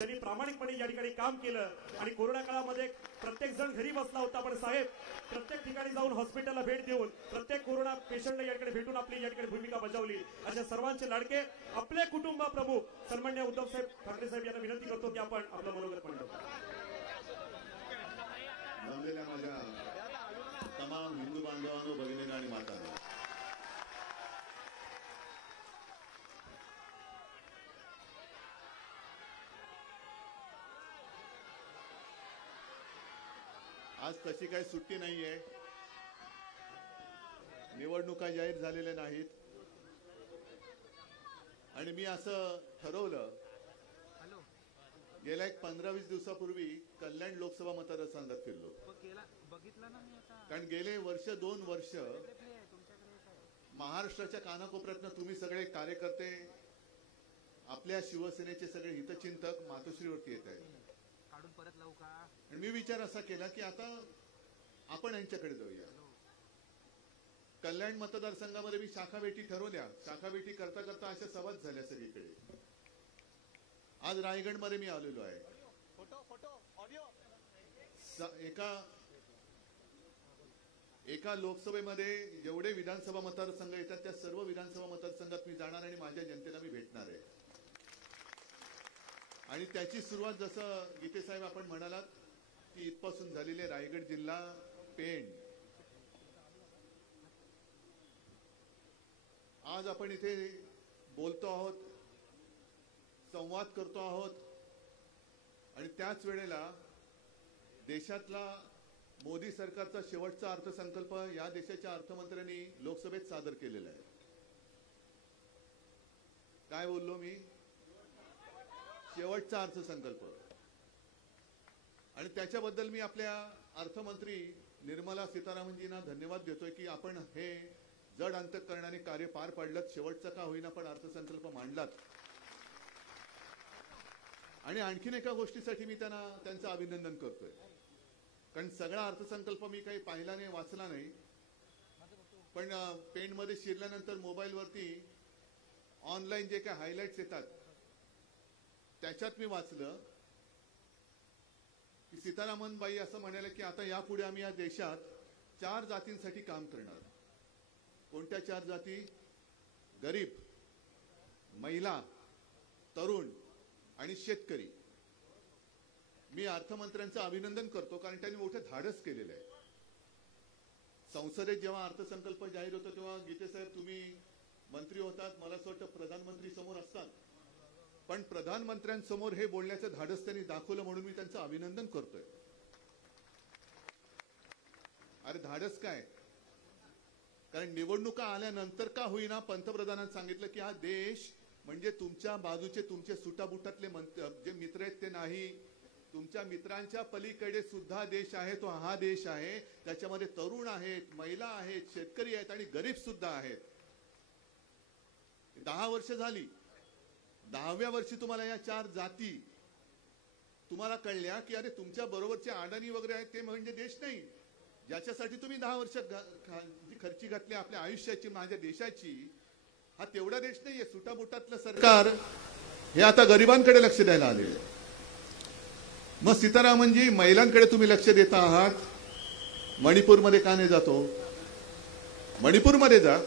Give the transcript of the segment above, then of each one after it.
त्यांनी प्रामाणिकपणे या ठिकाणी काम केलं आणि कोरोना काळामध्ये प्रत्येक जण घरी बसला होता, पण साहेब प्रत्येक ठिकाणी जाऊन हॉस्पिटलला भेट देऊन प्रत्येक कोरोना पेशंटला या ठिकाणी भेटून आपली या ठिकाणी भूमिका बजावली। अशा सर्वांचे लाडके आपले कुटुंब प्रमुख सन्माननीय उद्धव साहेब ठाकरे साहेब यांना विनंती करतो की आपण आपलं मनोगत मांडावं। जमलेल्या माझ्या तमाम हिंदू बांधवांनो, भगिनींनो आणि मातांनो, आज तशी काही सुट्टी नाहीये, निवडणुका जाहीर झालेल्या नाहीत आणि मी असं ठरवलं गेल्या 15-20 दिवसापूर्वी कल्याण लोकसभा मतदारसंघात फिरलो, कारण गेले दोन वर्ष महाराष्ट्राच्या कानाकोपऱ्यातनं तुम्ही सगळे कार्यकर्ते, आपल्या शिवसेनेचे सगळे हितचिंतक मातोश्रीवरती येत आहेत। मी विचार असा केला की आता आपण यांच्याकडे जाऊया। कल्याण मतदारसंघामध्ये मी शाखा भेटी ठरवल्या, शाखा भेटी करता करता अशा सवाद झाल्या सगळीकडे। आज रायगड मध्ये मी आलेलो आहे। एका लोकसभेमध्ये जेवढे विधानसभा मतदारसंघ येतात त्या सर्व विधानसभा मतदारसंघात मी जाणार आणि माझ्या जनतेला मी भेटणार आहे। आणि त्याची सुरुवात जसं गीते साहेब आपण म्हणालात की इथपासून झालेले रायगड जिल्हा, पेण, आज आपण इथे बोलतो आहोत, संवाद करतो आहोत आणि त्याच वेळेला देशातला मोदी सरकारचा शेवटचा अर्थसंकल्प या देशाच्या अर्थमंत्र्यांनी लोकसभेत सादर केलेला आहे। काय बोललो मी? शेवटचा अर्थसंकल्प। आणि त्याच्याबद्दल मी आपल्या अर्थमंत्री निर्मला सीतारामनजींना धन्यवाद देतोय की आपण हे जड अंतःकरणाने कार्य पार पाडलं, शेवटचा का होईना पण अर्थसंकल्प मांडलात। आणि आणखीन एका गोष्टीसाठी मी त्यांचं अभिनंदन करतोय, कारण सगळा अर्थसंकल्प मी काही पाहिला नाही, वाचला नाही, पण पेनमध्ये शिरल्यानंतर मोबाईलवरती ऑनलाईन जे काही हायलाइट्स येतात त्याच्यात मी वाचलं की सीतारामन बाई असं म्हणाले की आता यापुढे आम्ही या देशात 4 जातींसाठी काम करणार। कोणत्या 4 जाती? गरीब, महिला, तरुण आणि शेतकरी। मी अर्थमंत्र्यांचं अभिनंदन करतो, कारण त्यांनी मोठं धाडस केलेलं आहे। संसदेत जेव्हा अर्थसंकल्प जाहीर होतो तेव्हा गीते साहेब तुम्ही मंत्री होतात, मला असं वाटतं प्रधानमंत्री समोर असतात, पण प्रधानमंत्र्यांसमोर हे बोलण्याचं धाडस त्यांनी दाखवलं, म्हणून मी त्यांचं अभिनंदन करतोय। अरे धाडस काय? कारण निवडणुका आल्यानंतर का होईना पंतप्रधानांनी सांगितलं की हा देश म्हणजे तुमच्या बाजूचे तुमचे सुटाबुटातले जे मित्र आहेत ते नाही, तुमच्या मित्रांच्या पलीकडे सुद्धा देश आहे, तो हा देश आहे, त्याच्यामध्ये तरुण आहेत, महिला आहेत, शेतकरी आहेत आणि गरीब सुद्धा आहेत। 10 वर्ष झाली, 10व्या वर्षी तुम्हाला या 4 जाती तुम्हाला कळल्या की अरे तुमच्या बरोबरचे अडाणी वगैरे आहेत ते म्हणजे देश नाही, ज्याच्यासाठी तुम्ही 10 वर्ष खर्ची घातली आपल्या आयुष्याची, माझ्या देशाची, हा तेवढा देश नाहीये। सुटाबुटातलं सरकार हे आता गरिबांकडे लक्ष द्यायला आले। मग सीतारामनजी, महिलांकडे तुम्ही लक्ष देता आहात, मणिपूरमध्ये का नाही जातो? मणिपूरमध्ये जा,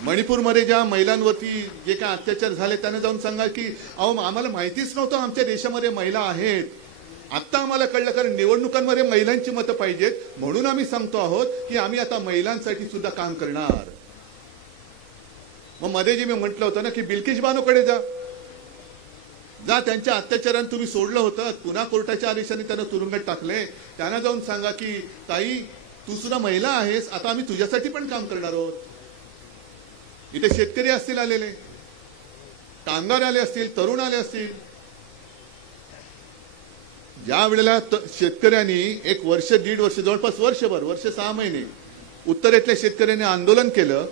मणिपूरमध्ये ज्या महिलांवरती जे काय अत्याचार झाले त्यांना जाऊन सांगा की अहो आम्हाला माहितीच नव्हतं आमच्या देशामध्ये महिला आहेत, आता आम्हाला कळलं, कारण निवडणुकांमध्ये महिलांची मतं पाहिजेत म्हणून आम्ही सांगतो आहोत की आम्ही आता महिलांसाठी सुद्धा काम करणार। मग मध्ये जे मी म्हटलं होतं ना की बिल्किस बानोकडे जा, त्यांच्या अत्याचाराने तुम्ही सोडलं होतं, पुन्हा कोर्टाच्या आदेशाने त्यांना तुरुंगात टाकले, त्यांना जाऊन सांगा की ताई तू सुद्धा महिला आहेस, आता आम्ही तुझ्यासाठी पण काम करणार आहोत। इथे शेतकरी असतील आलेले, कामगार आले असतील, तरुण आले असतील, ज्या वेळेला शेतकऱ्यांनी 1 वर्ष, 1.5 वर्ष, जवळपास वर्षभर, वर्ष 6 महिने उत्तरेतल्या शेतकऱ्यांनी आंदोलन केलं,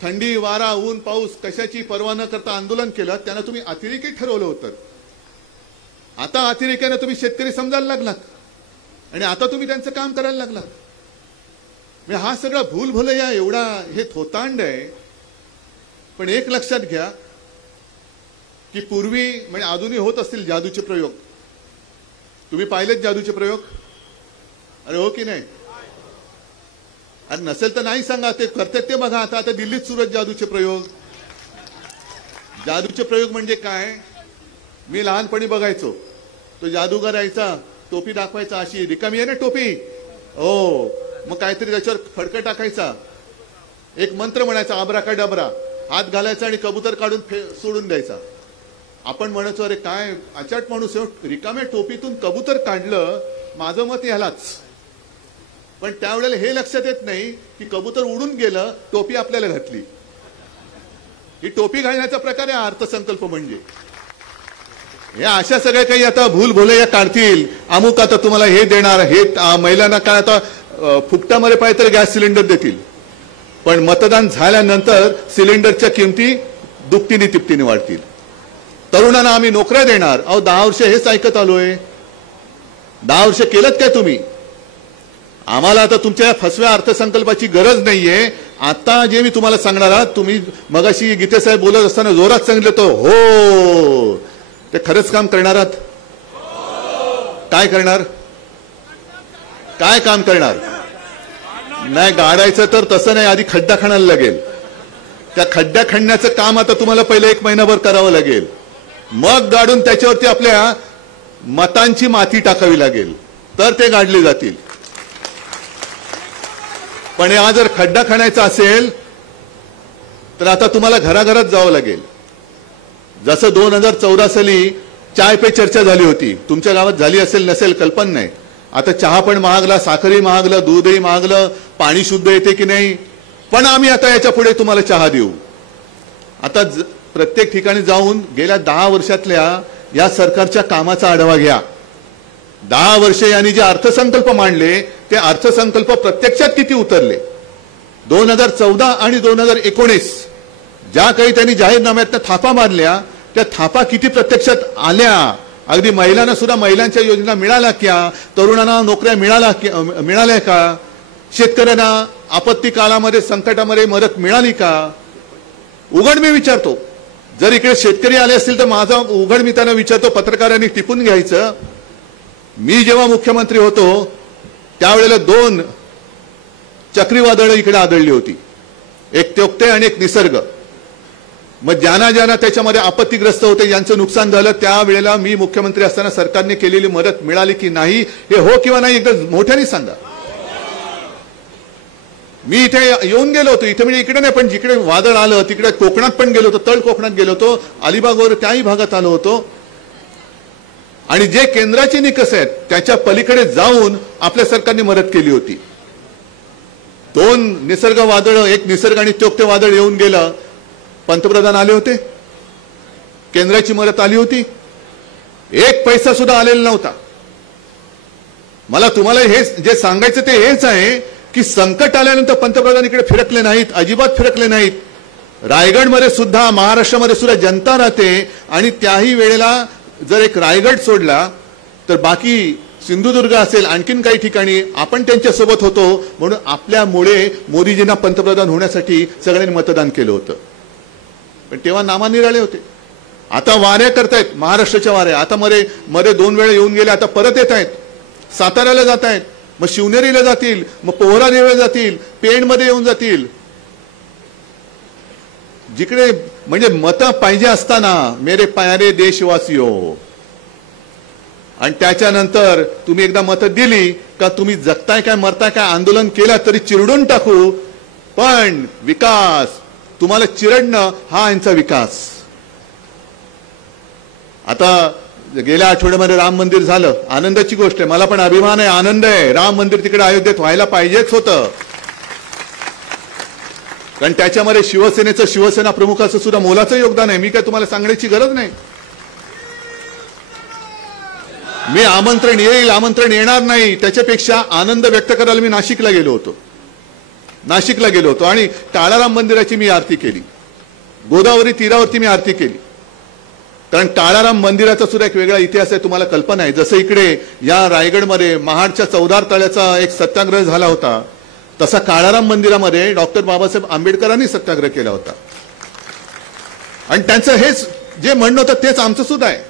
थंडी, वारा, ऊन, पाऊस कशाची पर्वा न करता आंदोलन केलं, त्यांना तुम्ही अतिरेकी ठरवलं होतं। आता अतिरेक्यानं तुम्ही शेतकरी समजायला लागलात आणि आता तुम्ही त्यांचं काम करायला लागलात। हा सगळा भूलभुलैया एवढा हे थोतांड आहे। पण एक लक्षात घ्या, की पूर्वी म्हणजे अजूनही होत असतील जादूचे प्रयोग. तुम्ही पाहिलेत जादूचे प्रयोग? अरे हो की नाही? अरे नसेल तर नाही सांगा, ते करतात ते बघा. आता दिल्लीत सुरू आहेत जादूचे प्रयोग. जादूचे प्रयोग म्हणजे काय? मी लहानपणी बघायचो, तो जादूगार यायचा, टोपी दाखवायचा, अशी रिकामी आहे ना टोपी, हो, मग काहीतरी त्याच्यावर फडकं टाकायचा, एक मंत्र म्हणायचा, आब्राकाडाब्रा, हात घालायचा आणि कबूतर काढून सोडून द्यायचा. आपण म्हणायचो अरे काय अचाट माणूस आहे, रिकाम्या टोपीतून कबूतर काढलं, माझं मत यालाच. पण त्यावेळेला हे लक्षात येत नाही की कबूतर उडून गेलं, टोपी आपल्याला घातली. ही टोपी घालण्याचा प्रकार आहे अर्थसंकल्प म्हणजे. हे अशा सगळ्या काही आता भूल भुलैया काढतील, अमुक आता तुम्हाला हे देणार, हे महिलांना काय आता फुकटामध्ये पाहिजे तर गॅस सिलेंडर देतील, पण मतदान झाल्यानंतर सिलेंडरच्या किमती दुपटीने तिपटीने वाढतील. तरुणांना आम्ही नोकऱ्या देणार. अहो 10 वर्ष हेच ऐकत आलोय. 10 वर्ष केलंत काय तुम्ही? आम्हाला आता तुमच्या फसव्या अर्थसंकल्पाची गरज नाहीये. आता जे मी तुम्हाला सांगणार आहात, तुम्ही मगाशी गीते साहेब बोलत असताना जोरात सांगितलं तो हो, ते खरंच काम करणार आहात? काय करणार? काय काम करणार? नाही गाडायचं तर तसं नाही, आधी खड्डा खणायला लागेल. त्या खड्डा खणण्याचं काम आता तुम्हाला पहिले 1 महिनाभर करावं लागेल, मग गाडून त्याच्यावरती आपल्या मतांची माती टाकावी लागेल, तर ते गाडले जातील. पण हा जर खड्डा खणायचा असेल तर आता तुम्हाला घराघरात जावं लागेल. जसं 2014 साली चाय पे चर्चा झाली होती, तुमच्या गावात झाली असेल नसेल कल्पना नाही. आता चहा पण महागला, साखरही महागलं, दूधही महागलं, पाणी शुद्ध येते की नाही, पण आम्ही आता याच्या पुढे तुम्हाला चहा देऊ. आता प्रत्येक ठिकाणी जाऊन गेल्या 10 वर्षातल्या या सरकारच्या कामाचा आढावा घ्या. 10 वर्षे यांनी जे अर्थसंकल्प मांडले ते अर्थसंकल्प प्रत्यक्षात किती उतरले. 2014 आणि 2019 ज्या काही त्यांनी जाहीरनाम्यात थापा मारल्या, त्या थापा किती प्रत्यक्षात आल्या? अगदी महिलांना सुद्धा महिलांच्या योजना मिळाल्या क्या? तरुणांना नोकऱ्या मिळाल्या का? शेतकऱ्यांना आपत्ती काळामध्ये संकटामध्ये मदत मिळाली का? उघड मी विचारतो, जर इकडे शेतकरी आले असतील तर माझा उघड मी त्यांना विचारतो, पत्रकारांनी टिपून घ्यायचं. मी जेव्हा मुख्यमंत्री होतो त्यावेळेला 2 चक्रीवादळं इकडे आदळली होती, एक त्योक्ते आणि एक निसर्ग. मग ज्यांना त्याच्यामध्ये आपत्तीग्रस्त होते, ज्यांचं नुकसान झालं, त्यावेळेला मी मुख्यमंत्री असताना सरकारने केलेली मदत मिळाली की नाही, हे हो किंवा नाही एकदा मोठ्याने सांगा. मी इथे येऊन गेलो होतो, इथे म्हणजे इकडे नाही पण जिकडे वादळ आलं तिकडे कोकणात पण गेलो होतो, तळ कोकणात गेलो होतो, अलिबागवर त्याही भागात आलो होतो. आणि जे केंद्राचे निकष आहेत त्याच्या पलीकडे जाऊन आपल्या सरकारने मदत केली होती. 2 निसर्ग वादळ, एक निसर्ग आणि त्योक्ते वादळ येऊन गेलं, पंतप्रधान आले होते, केंद्राची मदत आली होती, 1 पैसा सुद्धा आलेला नव्हता. मला तुम्हाला हे जे सांगायचं ते हेच आहे की संकट आल्यानंतर पंतप्रधान इकडे फिरकले नाहीत, अजिबात फिरकले नाहीत. रायगडमध्ये सुद्धा, महाराष्ट्रामध्ये सुद्धा जनता राहते आणि त्याही वेळेला जर एक रायगड सोडला तर बाकी सिंधुदुर्ग असेल, आणखीन काही ठिकाणी आपण त्यांच्या सोबत होतो. म्हणून आपल्यामुळे मोदीजींना पंतप्रधान होण्यासाठी सगळ्यांनी मतदान केलं होतं. पण तेव्हा नामानिराळे होते. आता वाऱ्या करतायत, महाराष्ट्राच्या वाऱ्या. आता मध्ये 2 वेळा येऊन गेले, आता परत येत आहेत. साताऱ्याला जात आहेत, मग शिवनेरीला जातील, मग पोहरादेवीला जातील, पेणमध्ये येऊन जातील. जिकडे म्हणजे मतं पाहिजे असताना मेरे प्यारे देशवासियो, आणि त्याच्यानंतर तुम्ही एकदा मतं दिली का तुम्ही जगताय काय मरताय काय, आंदोलन केलं तरी चिरडून टाकू, पण विकास, तुम्हाला चिरडणं हा यांचा विकास. आता गेल्या आठवड्यामध्ये राम मंदिर झालं, आनंदाची गोष्ट आहे, मला पण अभिमान आहे, आनंद आहे. राम मंदिर तिकडे अयोध्येत व्हायला पाहिजेच होतं, कारण त्याच्यामध्ये शिवसेनेचं, शिवसेना प्रमुखाचं सुद्धा मोलाचं योगदान आहे. मी काय तुम्हाला सांगण्याची गरज नाही. मी आमंत्रण येईल, आमंत्रण येणार नाही, त्याच्यापेक्षा आनंद व्यक्त करायला मी नाशिकला गेलो होतो आणि काळाराम मंदिराची मी आरती केली. गोदावरी तीरावरती मी आरती केली, कारण काळाराम मंदिराचा सुद्धा एक वेगळा इतिहास आहे, तुम्हाला कल्पना आहे. जसं इकडे या रायगडमध्ये महाडच्या 14 तळ्याचा एक सत्याग्रह झाला होता, तसा काळाराम मंदिरामध्ये डॉक्टर बाबासाहेब आंबेडकरांनी सत्याग्रह केला होता. आणि त्यांचं हेच जे म्हणणं होतं तेच आमचं सुद्धा आहे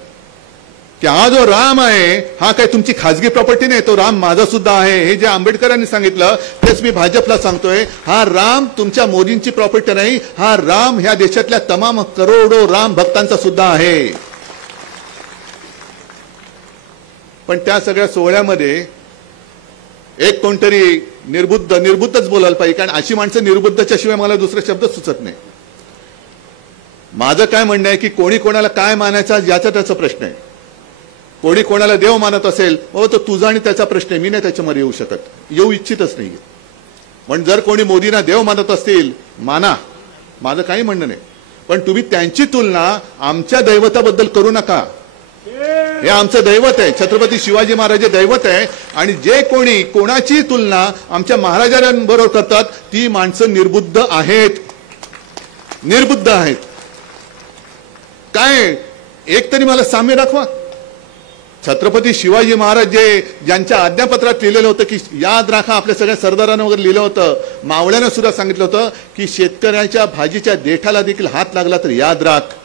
की हा जो राम आहे हा काही तुमची खाजगी प्रॉपर्टी नाही, तो राम माझा सुद्धा आहे. हे जे आंबेडकरांनी सांगितलं तेच मी भाजपला सांगतोय. हा राम तुमच्या मोदींची प्रॉपर्टी नाही, हा राम ह्या देशातल्या तमाम करोडो राम भक्तांचा सुद्धा आहे. पण त्या सगळ्या सोहळ्यामध्ये एक कोणतरी निर्बुद्धच बोलायला पाहिजे, कारण अशी माणसं निर्बुद्धच्या शिवाय मला दुसरा शब्द सुचत नाही. माझं काय म्हणणं आहे की कोणी कोणाला काय मानायचा याचा त्याचा प्रश्न आहे. कोणी कोणाला देव मानत असेल तो तुझा आणि त्याचा प्रश्न आहे, मी नाही त्याच्यामध्ये येऊ शकत, येऊ इच्छितच नाही. पण जर कोणी मोदींना देव मानत असतील माना, माझं काही म्हणणं नाही. पण तुम्ही त्यांची तुलना आमच्या दैवताबद्दल करू नका. हे आमचं दैवत आहे, छत्रपती शिवाजी महाराज दैवत आहे. आणि जे कोणी कोणाची तुलना आमच्या महाराजांबरोबर करतात ती माणसं निर्बुद्ध आहेत, निर्बुद्ध आहेत. काय एक तरी मला साम्य दाखवा. छत्रपती शिवाजी महाराज ज्यांच्या आज्ञापत्रात लिहिलेलं होतं की याद राखा, आपल्या सगळ्या सरदारांना वगैरे लिहिलं होतं, मावळ्यानं सुद्धा सांगितलं होतं की शेतकऱ्याच्या भाजीच्या देठाला देखील हात लागला तर याद राख.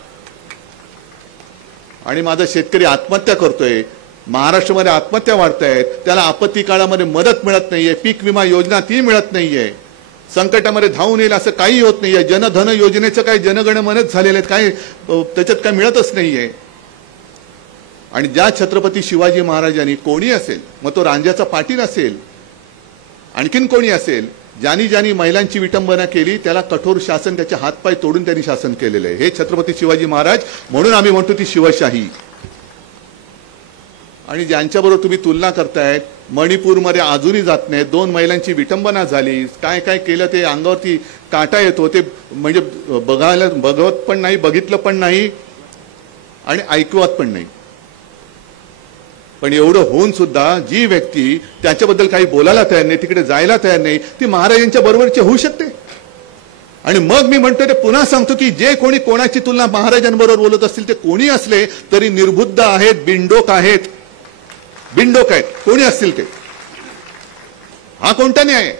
आणि माझा शेतकरी आत्महत्या करतोय, महाराष्ट्रामध्ये आत्महत्या वाढतायत, त्याला आपत्ती काळामध्ये मदत मिळत नाहीये, पीक विमा योजना ती मिळत नाहीये, संकटामध्ये धावून येईल असं काही होत नाहीये, जनधन योजनेचं काही जनगणमनच झालेलं आहे, काही त्याच्यात काही मिळतच नाहीये. आणि ज्या छत्रपती शिवाजी महाराजांनी कोणी असेल, मग तो रांजाचा पाटील असेल, आणखीन कोणी असेल, ज्यांनी महिलांची विटंबना केली त्याला कठोर शासन, त्याचे हातपाय तोडून त्यांनी शासन केलेलं आहे. हे छत्रपती शिवाजी महाराज, म्हणून आम्ही म्हणतो ती शिवशाही. आणि ज्यांच्याबरोबर तुम्ही तुलना करतायत, मणिपूरमध्ये अजूनही जात नाही, 2 महिलांची विटंबना झाली, काय काय केलं ते अंगावरती काटा येतो, ते म्हणजे बघवत पण नाही, बघितलं पण नाही आणि ऐकवत पण नाही. पण एवढं होऊन सुद्धा जी व्यक्ती त्याच्याबद्दल काही बोलायला तयार नाही, तिकडे जायला तयार नाही, ती महाराजांच्या बरोबरची होऊ शकते. आणि मग मी म्हणतो ते पुन्हा सांगतो की जे कोणी कोणाची तुलना महाराजांबरोबर बोलत असतील ते कोणी असले तरी निर्बुद्ध आहेत, बिंडोक आहेत, बिंडोक आहेत, कोणी असतील ते. हा कोणता न्याय आहे?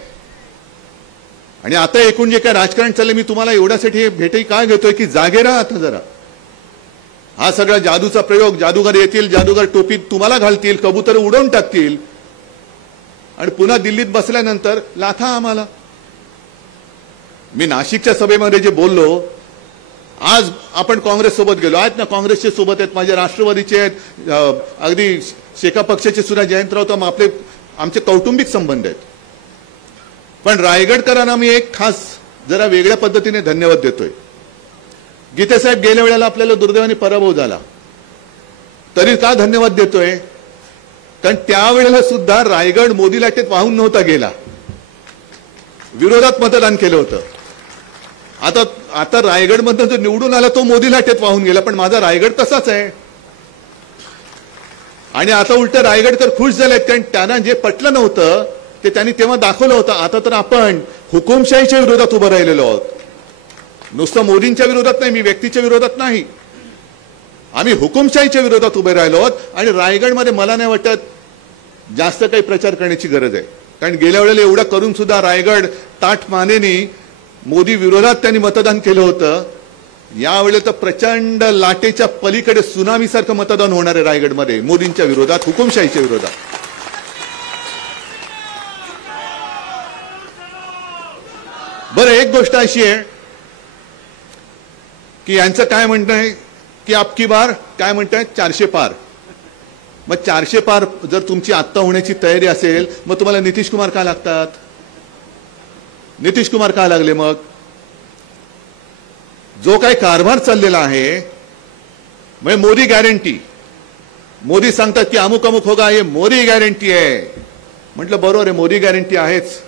आणि आता एकूण जे काय राजकारण चाललंय, मी तुम्हाला एवढ्यासाठी भेटही काय घेतोय की जागे राहा आता जरा. हा सगळा जादूचा प्रयोग, जादूगार येतील, जादूगार टोपी तुम्हाला घालतील, कबूतर उडवून टाकतील आणि पुन्हा दिल्लीत बसल्यानंतर लाथा आम्हाला. मी नाशिकच्या सभेमध्ये जे बोललो, आज आपण काँग्रेस सोबत गेलो, आहेत ना, काँग्रेसचे सोबत आहेत, माझे राष्ट्रवादीचे आहेत, अगदी शेका पक्षाचे सुद्धा जयंतराव, तर आमचे कौटुंबिक संबंध आहेत. पण रायगडकरांना मी एक खास जरा वेगळ्या पद्धतीने धन्यवाद देतोय. गीतेसाहेब गेल्या वेळेला आपल्याला दुर्दैवाने पराभव झाला, तरी का धन्यवाद देतोय? कारण त्यावेळेला सुद्धा रायगड मोदी लाटेत वाहून नव्हता गेला, विरोधात मतदान केलं होतं. आता रायगडमधून जो निवडून आला तो मोदी लाटेत वाहून गेला, पण माझा रायगड तसाच आहे. आणि आता उलट रायगडकर खुश झालेत, कारण त्यांना जे पटलं नव्हतं ते त्यांनी तेव्हा दाखवलं होतं. आता तर आपण हुकुमशाहीच्या विरोधात उभं राहिलेलो आहोत, नुसतं मोदींच्या विरोधात नाही, मी व्यक्तीच्या विरोधात नाही, आम्ही हुकुमशाहीच्या विरोधात उभे राहिलो आहोत. आणि रायगडमध्ये मला नाही वाटत जास्त काही प्रचार करण्याची गरज आहे, कारण गेल्या वेळेला एवढं करून सुद्धा रायगड ताठ मानेनी मोदी विरोधात त्यांनी मतदान केलं होतं. यावेळेला तर प्रचंड लाटेच्या पलीकडे सुनामीसारखं मतदान होणार आहे रायगडमध्ये, मोदींच्या विरोधात, हुकुमशाहीच्या विरोधात. बरं, एक गोष्ट अशी आहे की यांचं काय म्हणणं आहे की अबकी बार काय म्हणतायत 400 पार. मग 400 पार जर तुमची आत्ता होण्याची तयारी असेल, मग तुम्हाला नितीश कुमार का लागतात? नितीश कुमार का लागले? मग जो काही कारभार चाललेला आहे, म्हणजे मोदी गॅरंटी, मोदी सांगतात की अमुक अमुक होगा, हे मोदी गॅरंटी आहे. म्हटलं बरोबर आहे, मोदी गॅरंटी आहेच,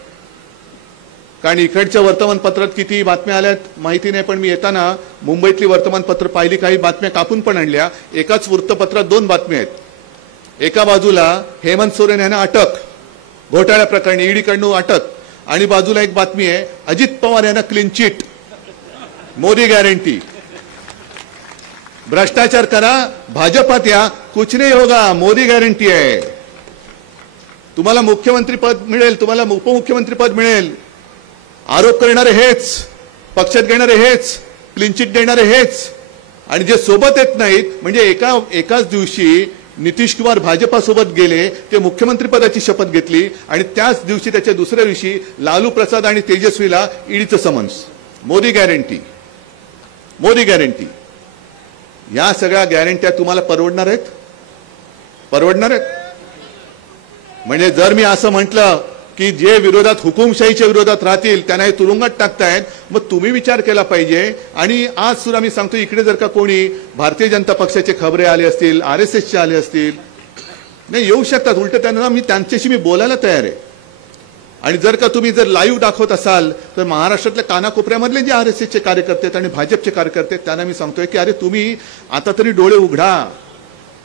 कारण इकडच्या वर्तमानपत्रात किती बातम्या आल्यात माहिती नाही, पण मी येताना मुंबईतली वर्तमानपत्र पाहिली, काही बातम्या कापून पण आणल्या. एकाच वृत्तपत्रात 2 बातम्या आहेत. एका बाजूला हेमंत सोरेन यांना अटक, घोटाळ्या प्रकरणी ईडीकडून अटक, आणि बाजूला एक बातमी आहे अजित पवार यांना क्लीन चिट, मोदी गॅरंटी. भ्रष्टाचार करा, भाजपात या, कुछ नहीं होगा, मोदी गॅरंटी आहे. तुम्हाला मुख्यमंत्री पद मिळेल, तुम्हाला उपमुख्यमंत्री पद मिळेल, आरोप करणारे हेच, पक्षात घेणारे हेच, क्लीन चिट देणारे हेच, आणि जे सोबत येत नाहीत म्हणजे एकाच दिवशी नितीश कुमार भाजपासोबत गेले, ते मुख्यमंत्री पदाची शपथ घेतली आणि त्याच दिवशी त्याच्या दुसऱ्या दिवशी लालू प्रसाद आणि तेजस्वीला ईडीचं summons. Modi guarantee, Modi guarantee. या सगळ्या गॅरंट्या तुम्हाला परवडणार आहेत? परवडणार आहेत? म्हणजे जर मी असं म्हटलं की जे विरोधात हुकुमशाहीच्या विरोधात राहतील त्यांना हे तुरुंगात टाकतायत, मग तुम्ही विचार केला पाहिजे. आणि आज सुद्धा मी सांगतो, इकडे जर का कोणी भारतीय जनता पक्षाचे खबरे आले असतील, RSSचे आले असतील, नाही येऊ शकतात, उलट त्यांना त्यांच्याशी मी बोलायला तयार आहे. आणि जर का तुम्ही जर लाईव्ह दाखवत असाल तर महाराष्ट्रातल्या कानाकोपऱ्यामधले जे RSSचे कार्यकर्ते आहेत आणि भाजपचे कार्यकर्ते आहेत त्यांना मी सांगतोय की अरे तुम्ही आता तरी डोळे उघडा.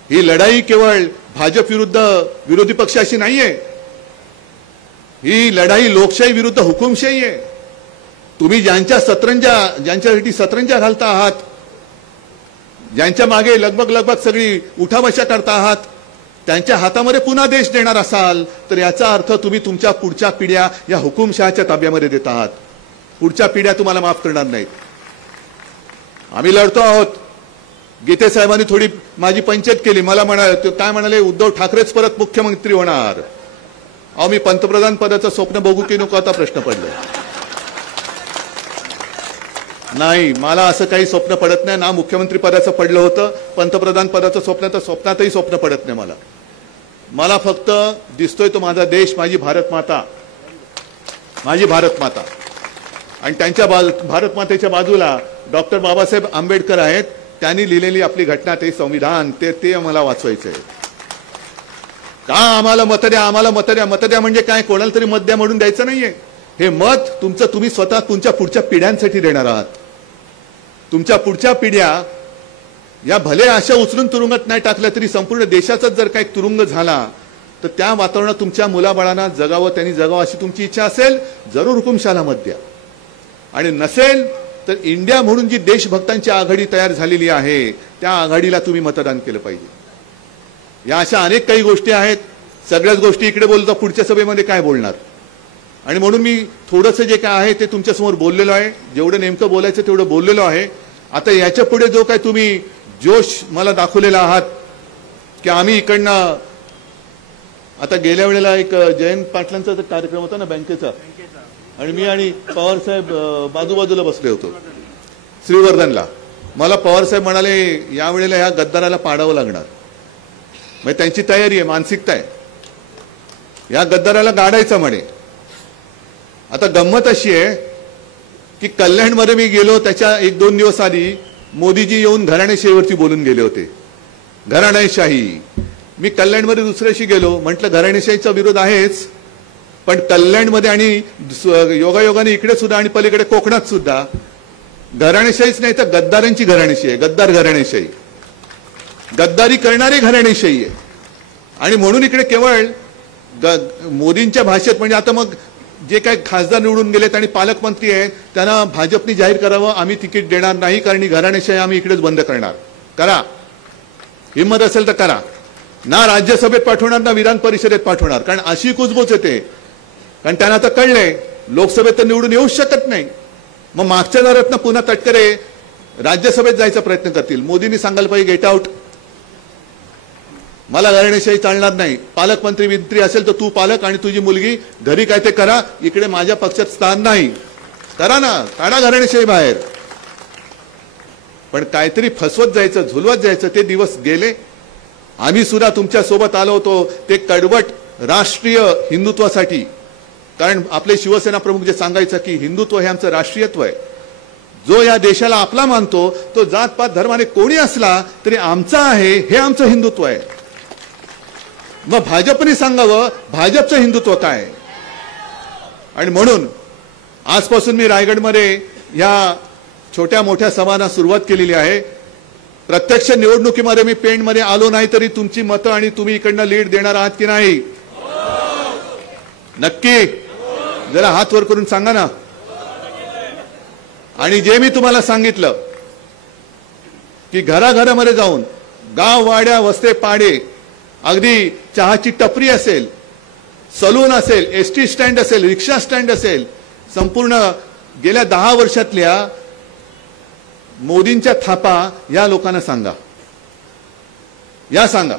ही लढाई केवळ भाजप विरुद्ध विरोधी पक्षाशी नाहीये, ही लढाई लोकशाही विरुद्ध हुकुमशाही आहे. तुम्ही ज्यांच्यासाठी सतरंजा घालता आहात, ज्यांच्या मागे लगबग सगळी उठाबशा करता आहात, त्यांच्या हातामध्ये पुन्हा देश देणार असाल तर याचा अर्थ तुम्ही तुमच्या पुढच्या पिढ्या या हुकुमशहाच्या ताब्यामध्ये देत आहात. पुढच्या पिढ्या तुम्हाला माफ करणार नाहीत. आम्ही लढतो आहोत. गीते साहेबांनी थोडी माझी पंचायत केली. मला काय म्हणाले, उद्धव ठाकरेच परत मुख्यमंत्री होणार. अहो मी पंतप्रधान पदाचं स्वप्न बघू की नको आता प्रश्न पडला. नाही, मला असं काही स्वप्न पडत नाही. ना मुख्यमंत्री पदाचं पडलं होतं, पंतप्रधान पदाचं स्वप्न तर स्वप्नातही स्वप्न पडत नाही मला. मला फक्त दिसतोय तो माझा देश, माझी भारत माता, माझी भारत माता. आणि त्यांच्या भारत मातेच्या बाजूला डॉक्टर बाबासाहेब आंबेडकर आहेत. त्यांनी लिहिलेली आपली घटना, ते संविधान, ते मला वाचवायचं आहे. का आम्हाला मत द्या, आम्हाला मत द्या. मत द्या म्हणजे काय, कोणाला तरी मत द्या म्हणून द्यायचं नाहीये. हे मत तुमचं तुम्ही स्वतः तुमच्या पुढच्या पिढ्यांसाठी देणार आहात. तुमच्या पुढच्या पिढ्या या भले अशा उचलून तुरुंगात नाही टाकल्या तरी संपूर्ण देशाचाच जर काही तुरुंग झाला तर त्या वातावरणात तुमच्या मुलाबाळांना जगावं, त्यांनी जगावं अशी तुमची इच्छा असेल, जरूर हुकुमशाला मत द्या. आणि नसेल तर इंडिया म्हणून जी देशभक्तांची आघाडी तयार झालेली आहे त्या आघाडीला तुम्ही मतदान केलं पाहिजे. या अशा अनेक काही गोष्टी आहेत. सगळ्याच गोष्टी इकडे बोलतो, पुढच्या सभेमध्ये काय बोलणार. आणि म्हणून मी थोडंसं जे काय आहे ते तुमच्यासमोर बोललेलो आहे. जेवढं नेमकं बोलायचं तेवढं बोललेलो आहे. आता याच्या पुढे जो काय तुम्ही जोश मला दाखवलेला आहात की आम्ही इकडनं, आता गेल्या वेळेला एक जयंत पाटलांचा कार्यक्रम होता ना बँकेचा, आणि मी आणि पवार साहेब बाजूबाजूला बसले होतो श्रीवर्धनला. मला पवार साहेब म्हणाले यावेळेला ह्या गद्दाराला पाडावं लागणार. म्हणजे त्यांची तयारी आहे, मानसिकता आहे, या गद्दाराला गाडायचं म्हणे. आता गंमत अशी आहे की कल्याणमध्ये मी गेलो, त्याच्या 1-2 दिवस आधी मोदीजी येऊन घराणेशाहीवरती बोलून गेले होते. घराणेशाही. मी कल्याणमध्ये दुसऱ्याशी गेलो, म्हटलं घराणेशाहीचा विरोध आहेच, पण कल्याणमध्ये आणि योगायोगाने इकडे सुद्धा आणि पलीकडे कोकणात सुद्धा घराणेशाहीच नाही तर गद्दारांची घराणेशाही आहे. गद्दार घराणेशाही, गद्दारी करणारी घराणेशाही आहे. आणि म्हणून इकडे केवळ मोदींच्या भाषेत, म्हणजे आता मग जे काही खासदार निवडून गेलेत आणि पालकमंत्री आहेत त्यांना भाजपने जाहीर करावं आम्ही तिकीट देणार नाही कारण ही घराणेशाही आम्ही इकडेच बंद करणार. करा, हिंमत असेल तर करा. ना राज्यसभेत पाठवणार ना विधान परिषदेत पाठवणार, कारण अशी कुजबूज येते. कारण त्यांना आता कळलंय लोकसभेत तर निवडून येऊच शकत नाही. मग मागच्या दारातनं पुन्हा तटकरे राज्यसभेत जायचा प्रयत्न करतील. मोदींनी सांगायला पाहिजे गेट आउट, मला घराणेशाही चालणार नाही. पालकमंत्री मंत्री असेल तर तू पालक आणि तुझी मुलगी घरी काय ते करा, इकडे माझ्या पक्षात स्थान नाही. करा ना, काढा घराणेशाही बाहेर. पण काहीतरी फसवत जायचं, झुलवत जायचं, ते दिवस गेले. आम्ही सुद्धा तुमच्या सोबत आलो होतो ते कडवट राष्ट्रीय हिंदुत्वासाठी. कारण आपले शिवसेना प्रमुख जे सांगायचं की हिंदुत्व हे आमचं राष्ट्रीयत्व आहे. जो या देशाला आपला मानतो तो जातपात धर्माने कोणी असला तरी आमचा आहे, हे आमचं हिंदुत्व आहे. मग भाजपने सांगावं भाजपचं हिंदुत्व काय. आणि म्हणून आजपासून मी रायगडमध्ये या छोट्या मोठ्या सभांना सुरुवात केलेली आहे. प्रत्यक्ष निवडणुकीमध्ये मी पेणमध्ये आलो नाही तरी तुमची मतं आणि तुम्ही इकडनं लीड देणार आहात की नाही, नक्की जरा हात वर करून सांगा ना. आणि जे मी तुम्हाला सांगितलं की घराघरामध्ये जाऊन गाव वाड्या वस्ते पाडे, अगदी चहाची टपरी असेल, सलून असेल, एसटी स्टँड असेल, रिक्षा स्टँड असेल, संपूर्ण गेल्या 10 वर्षातल्या मोदींच्या थापा या लोकांना सांगा, या सांगा.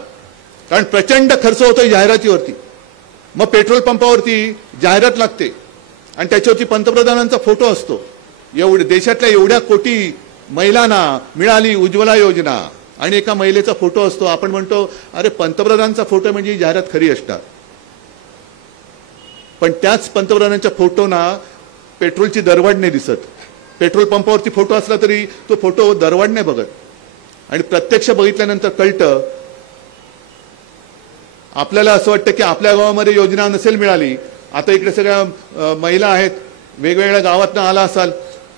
कारण प्रचंड खर्च होतो जाहिरातीवरती. मग पेट्रोल पंपावरती जाहिरात लागते आणि त्याच्यावरती पंतप्रधानांचा फोटो असतो. देशातल्या एवढ्या कोटी महिलांना मिळाली उज्ज्वला योजना आणि एका महिलेचा फोटो असतो. आपण म्हणतो अरे पंतप्रधानांचा फोटो म्हणजे जाहिरात खरी असणार. पण त्याच पंतप्रधानांच्या फोटोना पेट्रोलची दरवाढ नाही दिसत. पेट्रोल पंपावरती फोटो असला तरी तो फोटो दरवाढ नाही बघत. आणि प्रत्यक्ष बघितल्यानंतर कळतं, आपल्याला असं वाटतं की आपल्या गावामध्ये योजना नसेल मिळाली. आता इकडे सगळ्या महिला आहेत, वेगवेगळ्या गावातनं आला असाल,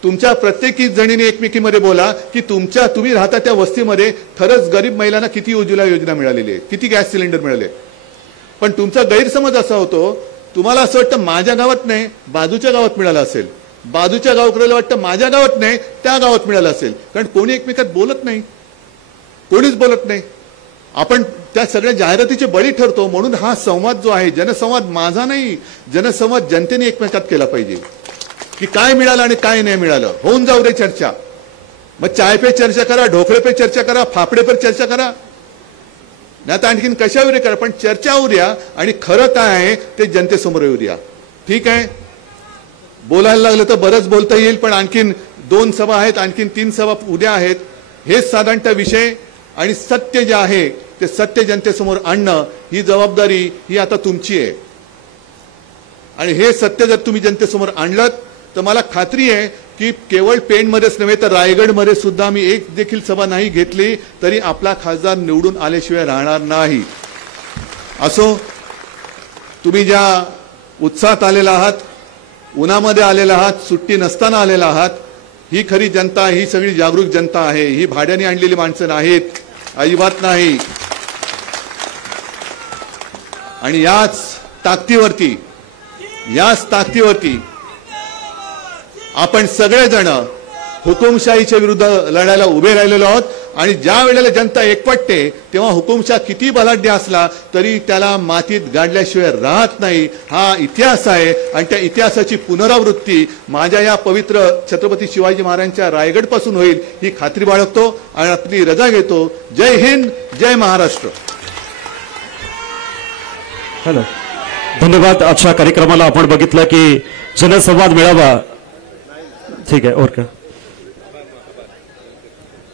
तुमच्या प्रत्येकी जणीने एकमेकीमध्ये बोला की तुम्ही राहता त्या वस्तीमध्ये खरंच गरीब महिलांना किती उज्ज्वला योजना मिळालेली आहे, किती गॅस सिलेंडर मिळाले. पण तुमचा गैरसमज असा होतो, तुम्हाला असं वाटतं माझ्या गावात नाही बाजूच्या गावात मिळालं असेल, बाजूच्या गावकऱ्याला वाटतं माझ्या गावात नाही त्या गावात मिळालं असेल. कारण कोणी एकमेकात बोलत नाही, कोणीच बोलत नाही. आपण त्या सगळ्या जाहिरातीचे बळी ठरतो. म्हणून हा संवाद जो आहे, जनसंवाद माझा नाही, जनसंवाद जनतेने एकमेकात केला पाहिजे की काय मिळालं आणि काय नाही मिळालं. होऊन जाऊ दे चर्चा. मग चाय पे चर्चा करा, ढोकळे पे चर्चा करा, फाफडे पर चर्चा करा, नाही तर आणखीन कशावर करा, पण चर्चा होऊ द्या आणि खरं काय आहे ते जनतेसमोर येऊ द्या. ठीक आहे, बोलायला लागलं तर बरंच बोलता येईल, पण आणखीन 2 सभा आहेत, आणखीन 3 सभा उद्या आहेत. हेच साधारणतः विषय. आणि सत्य जे आहे ते सत्य जनतेसमोर आणणं ही जबाबदारी ही आता तुमची आहे. आणि हे सत्य जर तुम्ही जनतेसमोर आणलं तर मला खात्री आहे की केवळ पेणमध्येच नव्हे तर रायगडमध्ये सुद्धा मी एक देखील सभा नाही घेतली तरी आपला खासदार निवडून आल्याशिवाय राहणार नाही. असो, तुम्ही ज्या उत्साहात आलेला आहात, उन्हामध्ये आलेला आहात, सुट्टी नसताना आलेला आहात, ही खरी जनता, ही सगळी जागरूक जनता आहे. ही भाड्याने आणलेली माणसं नाहीत, अजिबात नाही. आणि याच ताकदीवरती आपण सगळेजण हुकुमशाहीच्या विरुद्ध लढायला उभे राहिलेलो आहोत. आणि ज्या वेळेला जनता एकवटते तेव्हा हुकुमशाह किती बलाढ्य असला तरी त्याला मातीत गाडल्याशिवाय राहत नाही. हा इतिहास आहे आणि त्या इतिहासाची पुनरावृत्ती माझ्या या पवित्र छत्रपती शिवाजी महाराजांच्या रायगड पासून होईल ही खात्री बाळगतो आणि आपली रजा घेतो. जय हिंद, जय महाराष्ट्र. हॅलो, धन्यवाद. आजच्या कार्यक्रमाला आपण बघितलं की जनसंवाद मेळावा. ठीक आहे, और का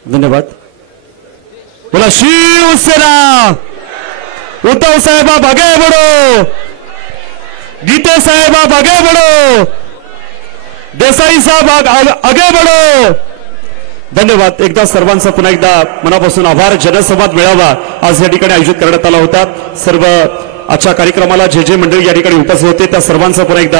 धन्यवाद. बोला शिवसेना, उद्धव साहेब आप आगे बढ़ो, गीते साहेब आप आगे बढ़ो, देसाई साहेब आगे बढ़ो. धन्यवाद. एकदा सर्वांचा पुन्हा एकदा मनापासून आभार. जनसंवाद मेळावा आज या ठिकाणी आयोजित करण्यात आला होता. सर्व आजच्या कार्यक्रमाला जे जे मंडळी या ठिकाणी उपस्थित होते त्या सर्वांचा पुन्हा एकदा